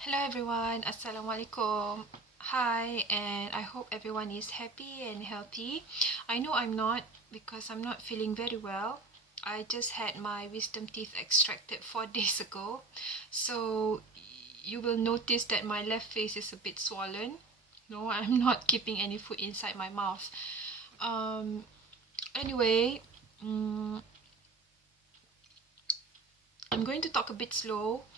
Hello everyone, Assalamualaikum. Hi, and I hope everyone is happy and healthy. I know I'm not because I'm not feeling very well. I just had my wisdom teeth extracted 4 days ago. So you will notice that my left face is a bit swollen. No, I'm not keeping any food inside my mouth. Um, anyway, I'm going to talk a bit slow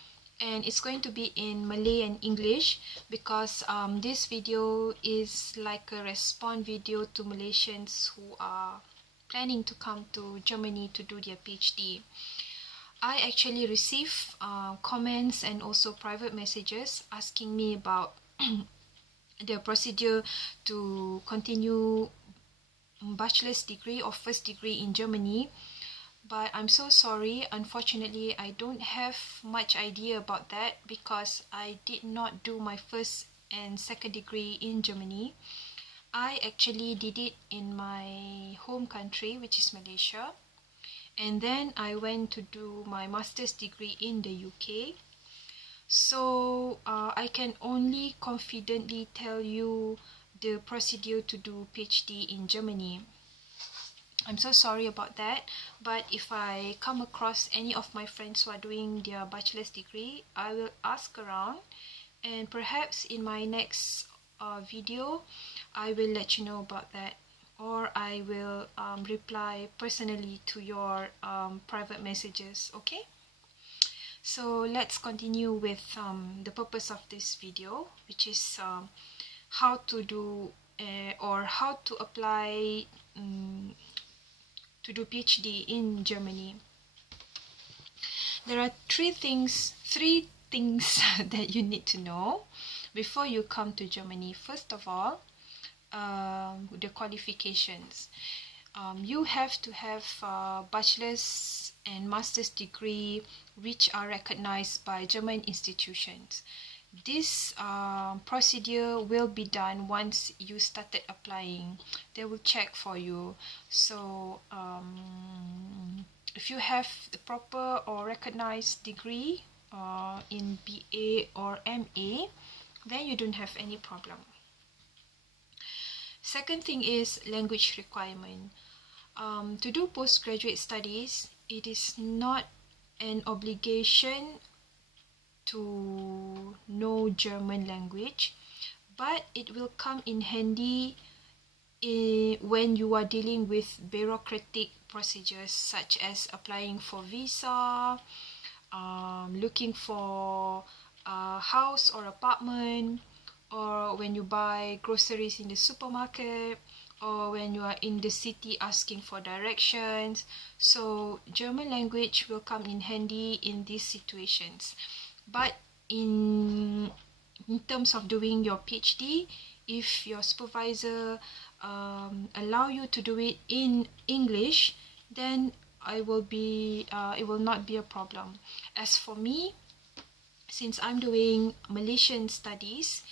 and it's going to be in Malay and English because this video is like a response video to Malaysians who are planning to come to Germany to do their PhD. I actually receive comments and also private messages asking me about the procedure to continue bachelor's degree or first degree in Germany. But I'm so sorry, unfortunately I don't have much idea about that because I did not do my first and second degree in Germany. I actually did it in my home country, which is Malaysia, and then I went to do my master's degree in the UK. So I can only confidently tell you the procedure to do PhD in Germany. I'm so sorry about that, but if I come across any of my friends who are doing their bachelor's degree, I will ask around, and perhaps in my next video I will let you know about that, or I will reply personally to your private messages. Okay, so let's continue with the purpose of this video, which is how to do or how to apply to do PhD in Germany. There are three things that you need to know before you come to Germany. First of all, the qualifications. You have to have a bachelor's and master's degree which are recognized by German institutions. This procedure will be done once you started applying. They will check for you. So if you have the proper or recognized degree in BA or MA, then you don't have any problem. Second thing is language requirement. To do postgraduate studies, it is not an obligation to know German language, but it will come in handy when you are dealing with bureaucratic procedures such as applying for visa, looking for a house or apartment, or when you buy groceries in the supermarket, or when you are in the city asking for directions. So German language will come in handy in these situations. But in terms of doing your PhD, if your supervisor allow you to do it in English, then it will not be a problem. As for me, since I'm doing Malaysian studies,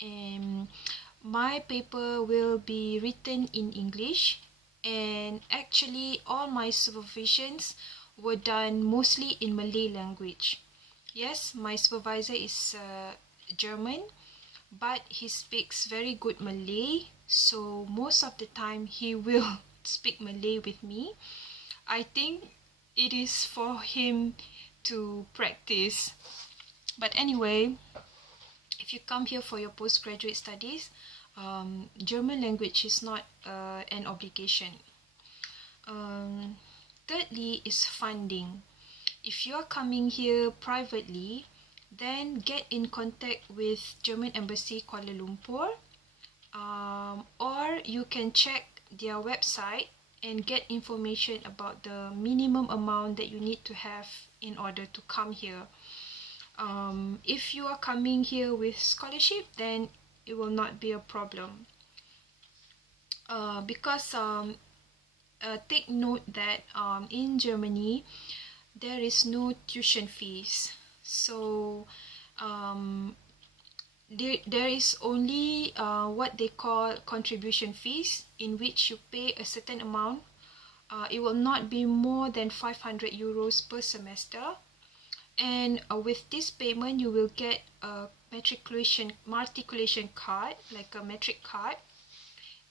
my paper will be written in English, and actually all my supervisions were done mostly in Malay language. Yes, my supervisor is German, but he speaks very good Malay, so most of the time he will speak Malay with me. I think it is for him to practice. But anyway, if you come here for your postgraduate studies, German language is not an obligation. Thirdly is funding. If you are coming here privately, then get in contact with German Embassy Kuala Lumpur, or you can check their website and get information about the minimum amount that you need to have in order to come here. If you are coming here with scholarship, then it will not be a problem. Because take note that in Germany there is no tuition fees. So there is only what they call contribution fees, in which you pay a certain amount. It will not be more than 500 euros per semester, And with this payment, you will get a matriculation card, like a metric card,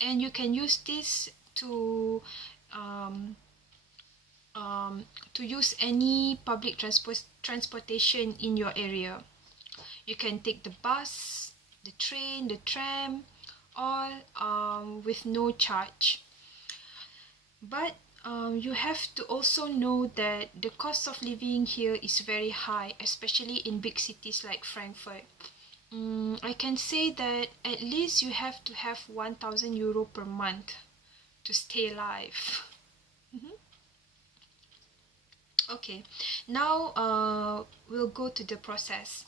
and you can use this um, to use any public transportation in your area. You can take the bus, the train, the tram, all with no charge. But you have to also know that the cost of living here is very high, especially in big cities like Frankfurt. I can say that at least you have to have 1,000 euro per month to stay alive. Okay, now we'll go to the process.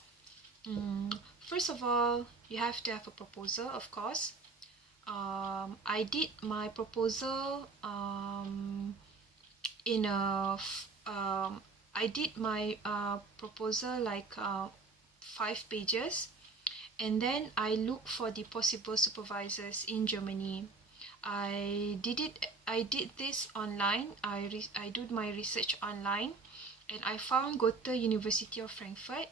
First of all, you have to have a proposal, of course. I did my proposal in a I did my proposal like 5 pages, and then I look for the possible supervisors in Germany. I did this online. I did my research online, and I found Goethe University of Frankfurt.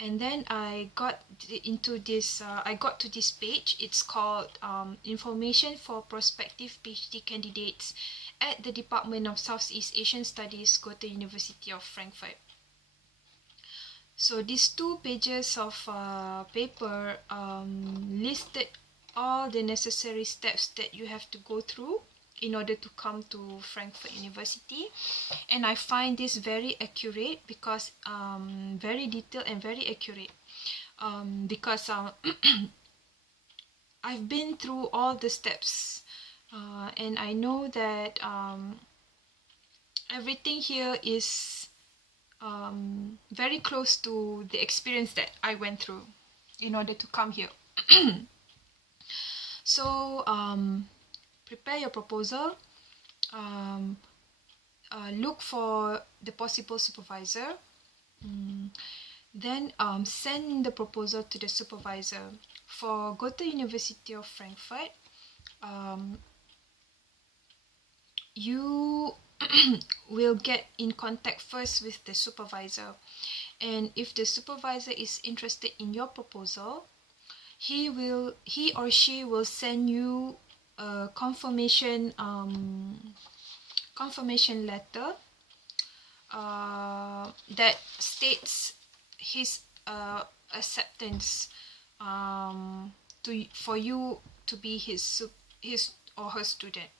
And then I got into this. I got to this page. It's called Information for Prospective PhD Candidates at the Department of Southeast Asian Studies, Goethe University of Frankfurt. So these 2 pages of paper listed all the necessary steps that you have to go through in order to come to Frankfurt University, and I find this very accurate because very detailed and very accurate because I've been through all the steps and I know that everything here is very close to the experience that I went through in order to come here. So prepare your proposal, look for the possible supervisor, then send the proposal to the supervisor. For Goethe University of Frankfurt, you will get in contact first with the supervisor, and if the supervisor is interested in your proposal, he or she will send you a confirmation letter that states his acceptance for you to be his or her student.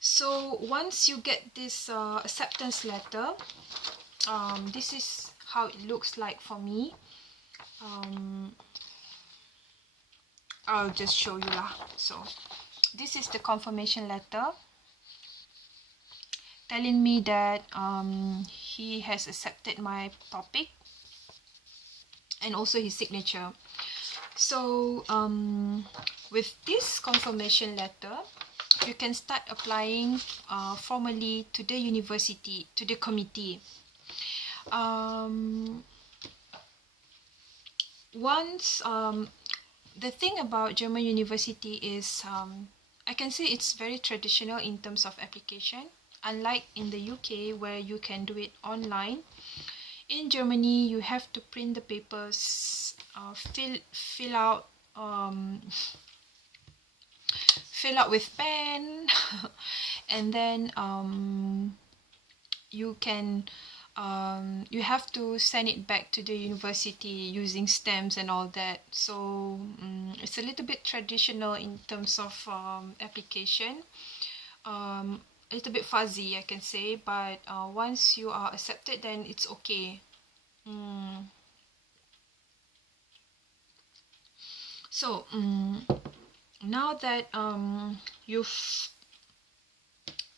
So once you get this acceptance letter, this is how it looks like for me. I'll just show you lah. So this is the confirmation letter telling me that he has accepted my topic, and also his signature. So with this confirmation letter, you can start applying formally to the university, to the committee. Once the thing about German university is I can say it's very traditional in terms of application, unlike in the UK where you can do it online. In Germany, you have to print the papers, fill out with pen, and then you have to send it back to the university using stamps and all that. So it's a little bit traditional in terms of application, a little bit fuzzy I can say, but once you are accepted, then it's okay. So now that you've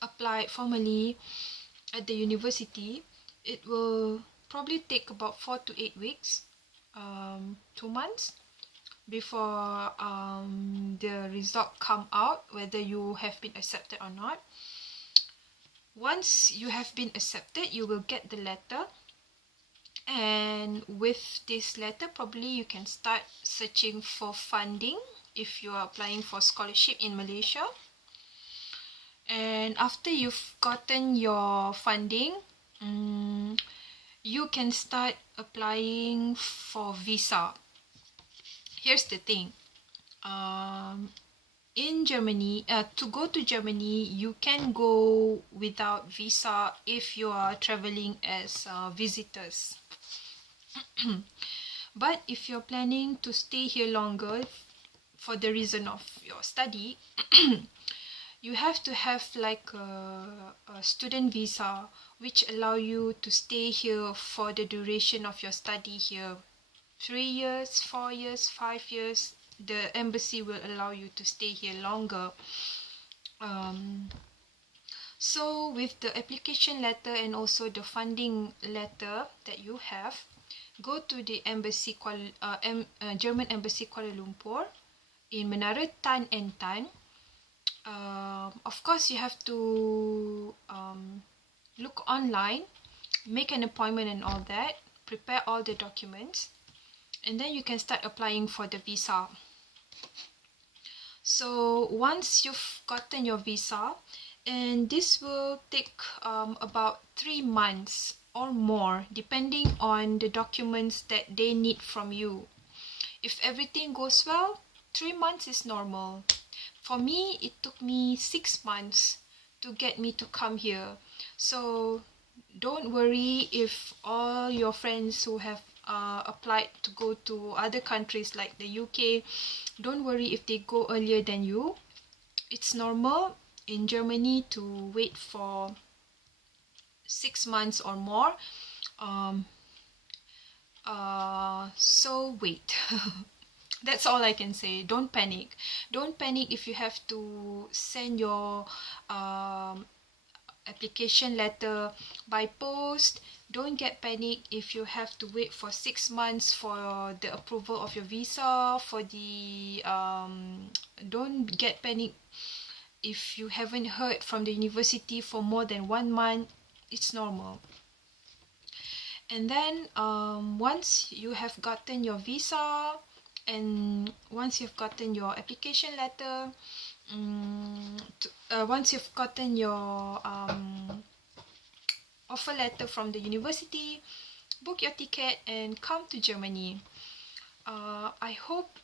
applied formally at the university, it will probably take about 4 to 8 weeks, 2 months, before the result come out, whether you have been accepted or not. Once you have been accepted, you will get the letter, and with this letter probably you can start searching for funding if you are applying for scholarship in Malaysia. And after you've gotten your funding, you can start applying for visa. Here's the thing. In Germany, to go to Germany, you can go without visa if you are traveling as visitors. But if you're planning to stay here longer for the reason of your study, you have to have like a student visa, which allow you to stay here for the duration of your study here. 3 years, 4 years, 5 years, the embassy will allow you to stay here longer. So with the application letter and also the funding letter that you have, go to the embassy, German embassy Kuala Lumpur in Menara Tan and Tan. Of course, you have to look online, make an appointment and all that, prepare all the documents, and then you can start applying for the visa. So once you've gotten your visa, and this will take about 3 months or more, depending on the documents that they need from you. If everything goes well, 3 months is normal. For me, it took me 6 months to get me to come here. So don't worry if all your friends who have applied to go to other countries like the UK, don't worry if they go earlier than you. It's normal in Germany to wait for 6 months or more. So wait. That's all I can say. Don't panic. Don't panic if you have to send your application letter by post. Don't get panic if you have to wait for 6 months for the approval of your visa. For the don't get panic if you haven't heard from the university for more than 1 month. It's normal. And then once you have gotten your visa and once you've gotten your application letter, once you've gotten your offer letter from the university, book your ticket and come to Germany. I hope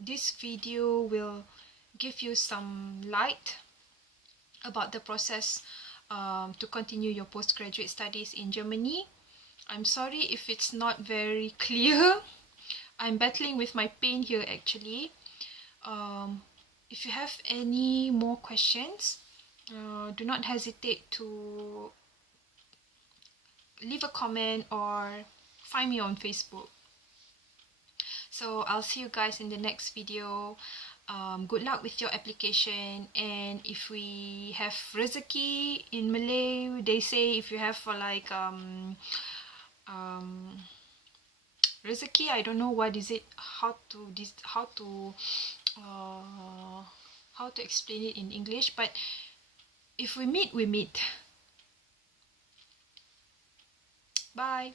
this video will give you some light about the process to continue your postgraduate studies in Germany. I'm sorry if it's not very clear. I'm battling with my pain here actually. If you have any more questions, do not hesitate to leave a comment or find me on Facebook. So I'll see you guys in the next video. Good luck with your application, and if we have rezeki in Malay, they say if you have for like rezeki, I don't know what is it, how to explain it in English, but if we meet, we meet. Bye.